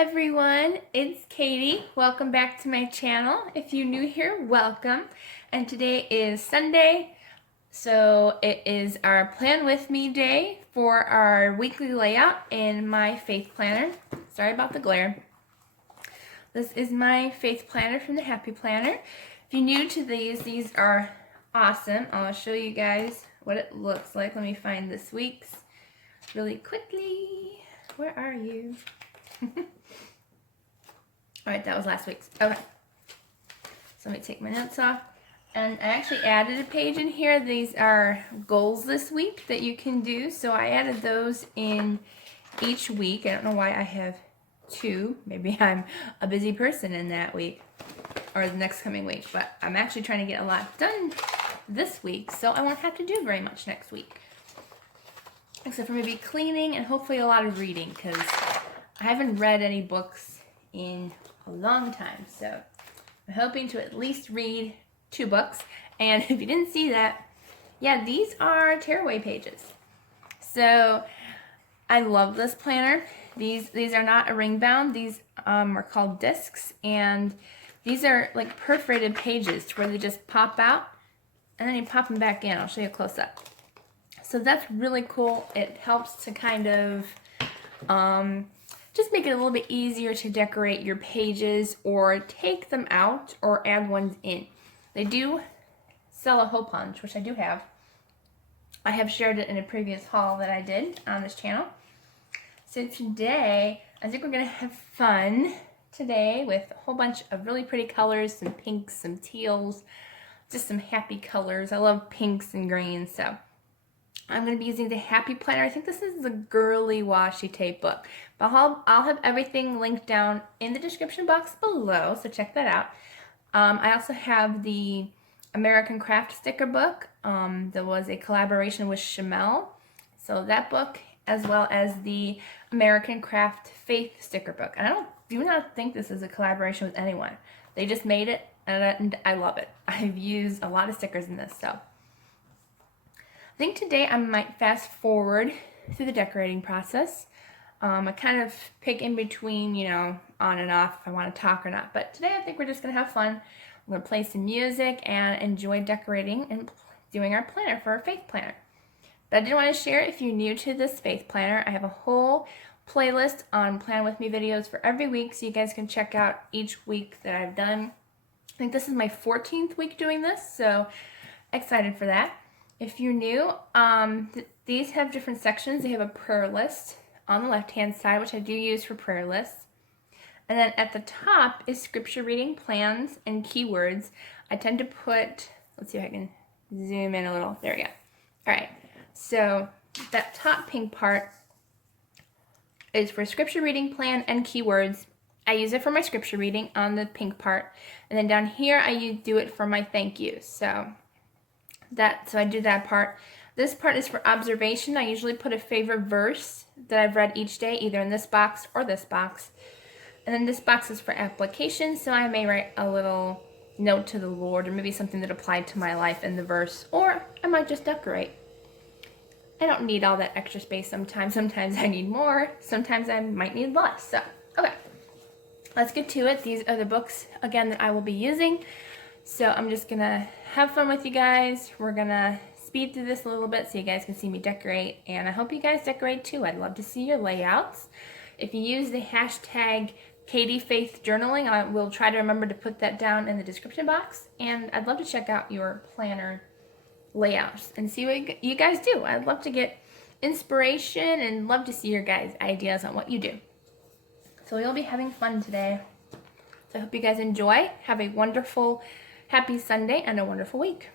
everyone, it's Katie. Welcome back to my channel. If you're new here, welcome. And today is Sunday, so it is our Plan With Me day for our weekly layout in my Faith Planner. Sorry about the glare. This is my Faith Planner from the Happy Planner. If you're new to these are awesome. I'll show you guys what it looks like. Let me find this week's really quickly. Where are you? Alright, that was last week's. Okay. So let me take my notes off. And I actually added a page in here. These are goals this week that you can do. So I added those in each week. I don't know why I have two. Maybe I'm a busy person in that week or the next coming week. But I'm actually trying to get a lot done this week, so I won't have to do very much next week. Except for maybe cleaning and hopefully a lot of reading, because I haven't read any books in a long time, so I'm hoping to at least read 2 books. And if you didn't see that, yeah, these are tearaway pages. So I love this planner. These are not a ring bound. These are called discs, and these are like perforated pages where they just pop out and then you pop them back in. I'll show you a close up. So that's really cool. It helps to kind of just make it a little bit easier to decorate your pages or take them out or add ones in. They do sell a hole punch, which I do have. I have shared it in a previous haul that I did on this channel. So today, I think we're going to have fun today with a whole bunch of really pretty colors, some pinks, some teals, just some happy colors. I love pinks and greens, so I'm going to be using the Happy Planner. I think this is the Girly Washi tape book. But I'll have everything linked down in the description box below, so check that out. I also have the American Craft Sticker Book. There was a collaboration with Shinelle. So that book, as well as the American Craft Faith Sticker Book. And I do not think this is a collaboration with anyone. They just made it, and I love it. I've used a lot of stickers in this, so I think today I might fast forward through the decorating process. I kind of pick in between, you know, on and off if I want to talk or not. But today I think we're just going to have fun. We're going to play some music and enjoy decorating and doing our planner for our Faith Planner. But I did want to share, if you're new to this Faith Planner, I have a whole playlist on Plan With Me videos for every week, so you guys can check out each week that I've done. I think this is my 14th week doing this, so excited for that. If you're new, these have different sections. They have a prayer list on the left-hand side, which I do use for prayer lists. And then at the top is scripture reading plans and keywords. I tend to put, let's see if I can zoom in a little. There we go. All right. So that top pink part is for scripture reading plan and keywords. I use it for my scripture reading on the pink part. And then down here, I do it for my thank yous. So I do that part. This part is for observation. I usually put a favorite verse that I've read each day, either in this box or this box. And then this box is for application, so I may write a little note to the Lord, or maybe something that applied to my life in the verse, or I might just decorate. I don't need all that extra space sometimes. Sometimes I need more. Sometimes I might need less. So, okay. Let's get to it. These are the books, again, that I will be using. So I'm just going to have fun with you guys. We're going to speed through this a little bit so you guys can see me decorate. And I hope you guys decorate too. I'd love to see your layouts. If you use the hashtag KatieFaithJournaling, I will try to remember to put that down in the description box. And I'd love to check out your planner layouts and see what you guys do. I'd love to get inspiration and love to see your guys' ideas on what you do. So we'll be having fun today. So I hope you guys enjoy. Have a wonderful, happy Sunday and a wonderful week.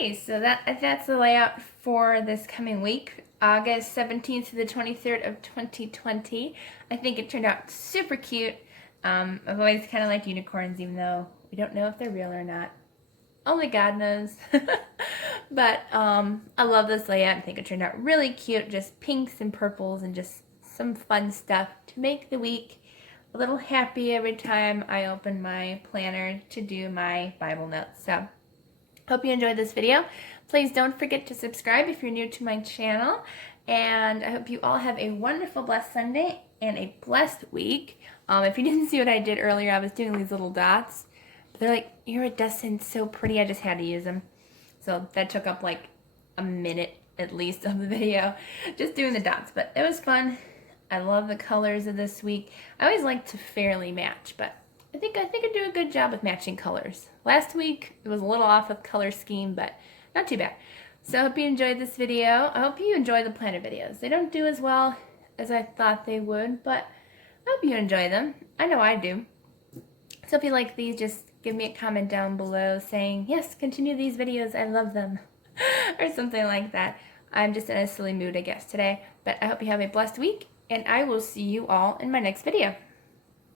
Okay, so that's the layout for this coming week, August 17th to the 23rd of 2020. I think it turned out super cute. I've always kind of liked unicorns, even though we don't know if they're real or not. Only God knows. But I love this layout. I think it turned out really cute. Just pinks and purples and just some fun stuff to make the week a little happy every time I open my planner to do my Bible notes. So hope you enjoyed this video. Please don't forget to subscribe if you're new to my channel. And I hope you all have a wonderful, blessed Sunday and a blessed week. If you didn't see what I did earlier, I was doing these little dots. They're like iridescent, so pretty, I just had to use them. So that took up like a minute at least of the video, just doing the dots. But it was fun. I love the colors of this week. I always like to fairly match, but I think I do a good job with matching colors. Last week, it was a little off with color scheme, but not too bad. So I hope you enjoyed this video. I hope you enjoy the planner videos. They don't do as well as I thought they would, but I hope you enjoy them. I know I do. So if you like these, just give me a comment down below saying, yes, continue these videos, I love them, or something like that. I'm just in a silly mood, I guess, today. But I hope you have a blessed week, and I will see you all in my next video.